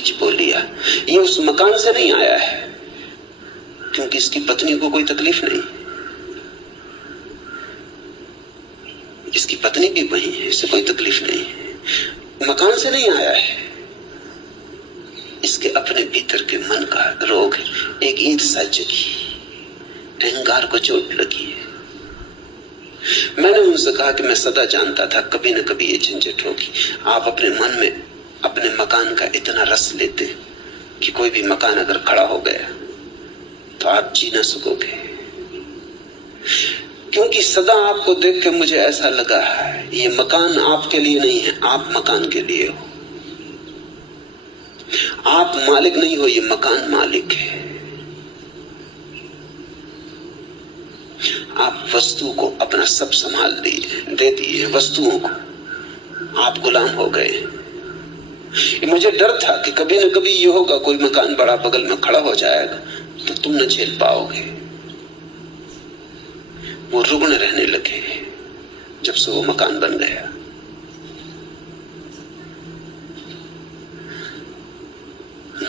बीज बो लिया। ये उस मकान से नहीं आया है, क्योंकि इसकी पत्नी को कोई तकलीफ नहीं, इसकी पत्नी भी वही है, इसे कोई तकलीफ नहीं है। मकान से नहीं आया है, इसके अपने भीतर के मन का रोग है। एक ईर्ष्या जगी, अहंकार को चोट लगी है। मैंने उनसे कहा कि मैं सदा जानता था कभी न कभी ये झंझट होगी। आप अपने मन में अपने मकान का इतना रस लेते कि कोई भी मकान अगर खड़ा हो गया तो आप जी ना सकोगे, क्योंकि सदा आपको देख के मुझे ऐसा लगा ये मकान आपके लिए नहीं है, आप मकान के लिए हो। आप मालिक नहीं हो, ये मकान मालिक है। आप वस्तु को अपना सब संभाल दिए, दे दिए वस्तुओं को, आप गुलाम हो गए। मुझे डर था कि कभी न कभी ये होगा, कोई मकान बड़ा बगल में खड़ा हो जाएगा तो तुम न झेल पाओगे। वो रुग्ण रहने लगे जब से वो मकान बन गया।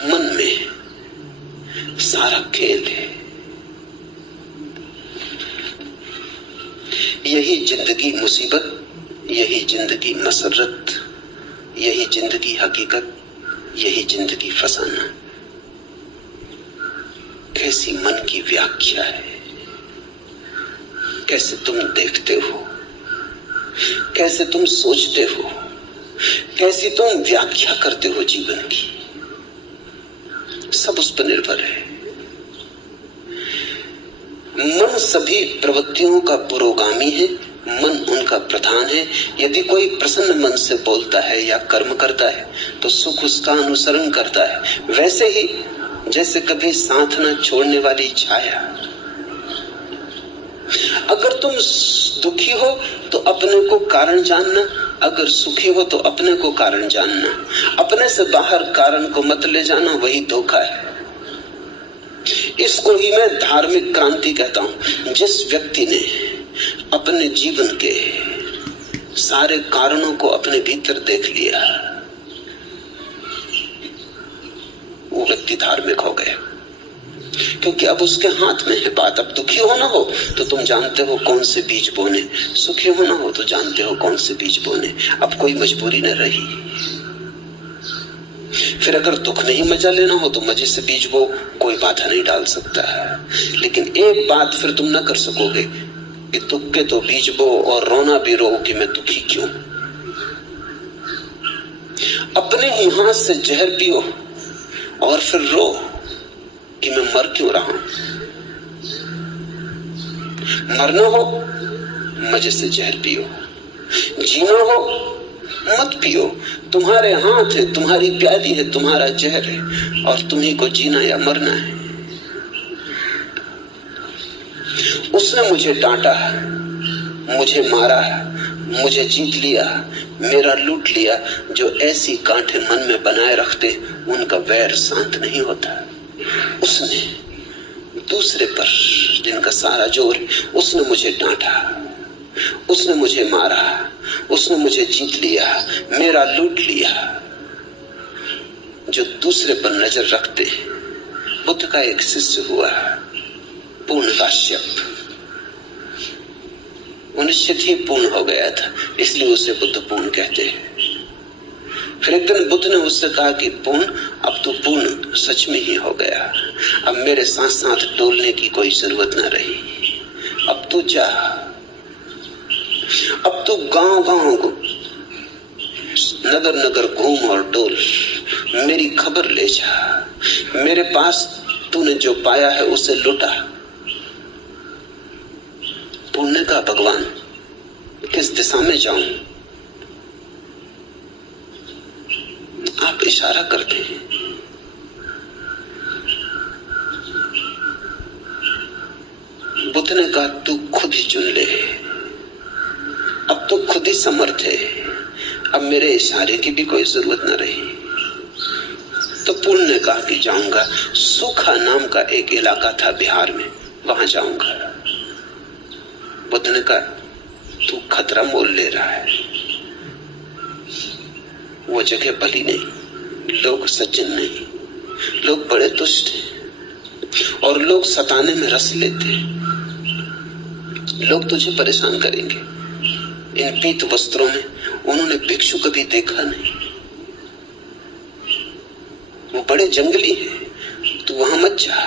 मन में सारा खेल है। यही जिंदगी मुसीबत, यही जिंदगी मसरत, यही जिंदगी हकीकत, यही जिंदगी फसाना। कैसी मन की व्याख्या है, कैसे तुम देखते हो, कैसे तुम सोचते हो, कैसी तुम व्याख्या करते हो जीवन की, सब उस पर निर्भर है। मन सभी प्रवृत्तियों का पुरोगामी है, मन उनका प्रधान है। यदि कोई प्रसन्न मन से बोलता है या कर्म करता है तो सुख उसका अनुसरण करता है। वैसे ही जैसे कभी साथ न छोड़ने वाली छाया। अगर तुम दुखी हो तो अपने को कारण जानना, अगर सुखी हो तो अपने को कारण जानना। अपने से बाहर कारण को मत ले जाना, वही धोखा है। इसको ही मैं धार्मिक क्रांति कहता हूं। जिस व्यक्ति ने अपने जीवन के सारे कारणों को अपने भीतर देख लिया, वो व्यक्ति धार्मिक हो गया, क्योंकि अब उसके हाथ में है बात। अब दुखी होना हो तो तुम जानते हो कौन से बीज बोने, सुखी होना हो तो जानते हो कौन से बीज बोने। अब कोई मजबूरी न रही। फिर अगर दुख में ही मजा लेना हो तो मजे से बीज बो, कोई बाधा नहीं डाल सकता है। लेकिन एक बात फिर तुम न कर सकोगे कि दुख के तो बीज बो और रोना भी रो कि मैं दुखी क्यों। अपने ही हाथ से जहर पियो और फिर रो कि मैं मर क्यों रहा हूं। मरना हो मजे से जहर पियो, जीना हो मत पियो। तुम्हारे हाथ है, तुम्हारी प्याली है, तुम्हारा जहर है, और तुम्ही को जीना या मरना है। उसने मुझे डांटा, मुझे मारा, मुझे जीत लिया, मेरा लूट लिया। जो ऐसी गांठें मन में बनाए रखते उनका वैर शांत नहीं होता। उसने दूसरे पर जिनका सारा जोर, उसने मुझे डांटा, उसने मुझे मारा, उसने मुझे जीत लिया, मेरा लूट लिया। जो दूसरे पर नजर रखते। बुद्ध का एक शिष्य हुआ पूर्णकाश्यप, वो निश्चित ही पूर्ण हो गया था, इसलिए उसे बुद्ध पूर्ण कहते हैं। फिर एक दिन बुद्ध ने उससे कहा कि पूर्ण, अब तो पूर्ण सच में ही हो गया। अब मेरे साथ साथ डोलने की कोई जरूरत ना रही। अब तू जा, अब तू गांव गांव नगर नगर घूम और डोल, मेरी खबर ले जा। मेरे पास तूने जो पाया है उसे लुटा। पुण्य का भगवान, किस दिशा में जाऊं? आप इशारा करते हैं। बुद्ध ने कहा तू खुद ही चुन ले, अब तो खुद ही समर्थ है, अब मेरे इशारे की भी कोई जरूरत न रही। तो पुण्य ने कहा कि जाऊंगा। सूखा नाम का एक इलाका था बिहार में, वहां जाऊंगा। बुद्ध ने कहा तू खतरा मोल ले रहा है, वो जगह भली नहीं, लोग सज्जन नहीं, लोग बड़े दुष्ट हैं और लोग सताने में रस लेते हैं। लोग तुझे परेशान करेंगे। इन पीत वस्त्रों में उन्होंने भिक्षु कभी देखा नहीं, वो बड़े जंगली हैं, तू वहां मत जा।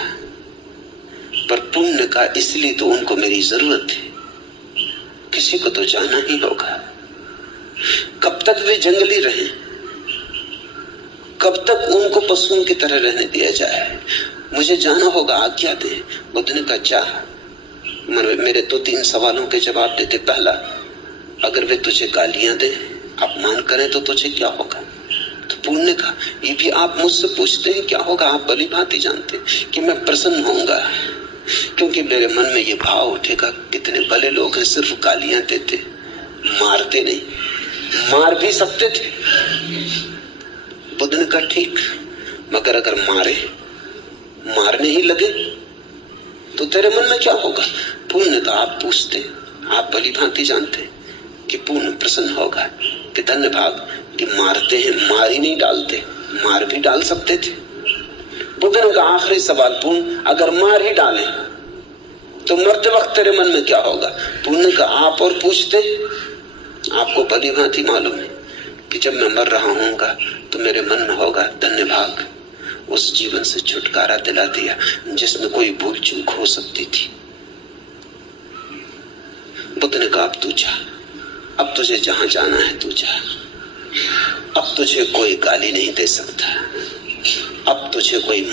पर पुण्य का इसलिए तो उनको मेरी जरूरत है, किसी को तो जाना ही होगा। कब तक वे जंगली रहे, कब तक उनको पशुओं की तरह रहने दिया जाए? मुझे जाना होगा, आज्ञा दे। बुद्ध ने कहा जा। मेरे 2-3 सवालों के जवाब देते। पहला, अगर वे तुझे गालियां दे, अपमान करें तो तुझे क्या होगा? तो पुण्य का ये भी आप मुझसे पूछते हैं क्या होगा? आप भली भांति जानते कि मैं प्रसन्न होऊंगा, क्योंकि मेरे मन में ये भाव उठेगा कितने भले लोग हैं, सिर्फ गालियां देते, मारते नहीं। मार भी सकते थे। बुद्ध ने कहा ठीक, मगर अगर मारने ही लगे तो तेरे मन में क्या होगा? पुण्य का आप पूछते, आप भली भांति जानते कि पुण्य प्रसन्न होगा कि धन्य भाग कि मारते हैं, मार ही नहीं डालते, मार भी डाल सकते थे। बुद्ध ने कहा आखिरी सवाल, पुण्य अगर मार ही डाले तो मरते वक्त तेरे मन में क्या होगा? पुण्य का आप और पूछते, आपको भली भांति मालूम है कि जब मैं मर रहा हूंगा तो मेरे मन में होगा धन्य भाग, उस जीवन से छुटकारा दिला दिया जिसमें कोई भूल चूक हो सकती थी। बुद्ध ने कहा अब तू जा, अब तुझे जहां जाना है तू जा। अब तुझे कोई गाली नहीं दे सकता, अब तुझे कोई